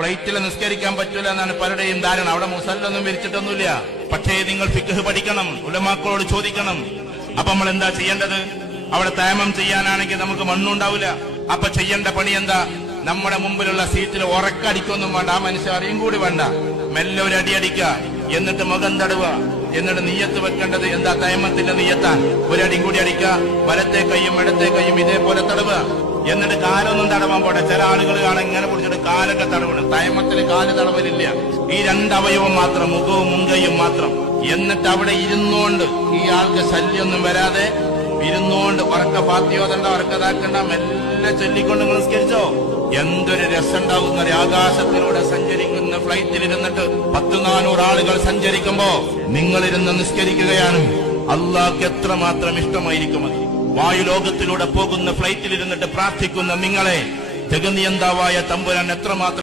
ഫ്ലൈറ്റിൽ നിസ്കരിക്കാൻ പറ്റൂല എന്നാണ് പലരുടെയും ധാരണ. അവിടെ മുസല്ലൊന്നും വിരിച്ചിട്ടൊന്നുമില്ല. പക്ഷേ നിങ്ങൾ ഫിഖ് പഠിക്കണം, ഉലമാക്കളോട് ചോദിക്കണം. അപ്പൊ നമ്മൾ എന്താ ചെയ്യേണ്ടത്? അവിടെ തയമ്മം ചെയ്യാനാണെങ്കിൽ നമുക്ക് മണ്ണുണ്ടാവില്ല. അപ്പൊ ചെയ്യേണ്ട പണി എന്താ? നമ്മുടെ മുമ്പിലുള്ള സീറ്റിൽ ഉറക്കടിക്കൊന്നും വേണ്ട, ആ മനുഷ്യൻ അറിയും കൂടി വേണ്ട, മെല്ലെ ഒരു അടിയടിക്കുക, എന്നിട്ട് മുഖം തടവുക, എന്നിട്ട് നീയത്ത് വെക്കേണ്ടത് എന്താ? തയമ്മത്തിന്റെ നീയത്താൻ. ഒരടിയും കൂടി അടിക്കുക, വലത്തെ കൈയും ഇടത്തെ കൈയും ഇതേപോലെ തടവുക. എന്നിട്ട് കാലൊന്നും തടവാൻ പോട്ടെ. ചില ആളുകൾ കാണാൻ ഇങ്ങനെ പിടിച്ചിട്ട് കാലൊക്കെ തടവണം. തയമ്മത്തിന് കാല് തടവലില്ല. ഈ രണ്ടവയവം മാത്രം, മുഖവും മുൻകൈയും മാത്രം. എന്നിട്ട് അവിടെ ഇരുന്നോണ്ട്, ഈ ആൾക്ക് ശല്യമൊന്നും വരാതെ ഇരുന്നോണ്ട് ഉറക്ക ഫാത്തിയോതണ്ട, ഉറക്കതാക്കണ്ട, മെല്ലെ ചൊല്ലിക്കൊണ്ട് നിസ്കരിച്ചോ. എന്തൊരു രസമുണ്ടാകുന്ന ആകാശത്തിലൂടെ സഞ്ചരിക്കുന്ന ഫ്ലൈറ്റിലിരുന്നിട്ട് 100-400 ആളുകൾ സഞ്ചരിക്കുമ്പോ നിങ്ങളിരുന്ന് നിസ്കരിക്കുകയാണ്. അള്ളാഹ്ക്ക് എത്രമാത്രം ഇഷ്ടമായിരിക്കും അത്. വായുലോകത്തിലൂടെ പോകുന്ന ഫ്ലൈറ്റിലിരുന്നിട്ട് പ്രാർത്ഥിക്കുന്ന നിങ്ങളെ ജഗനിയന്താവായ തമ്പുരാൻ എത്രമാത്രം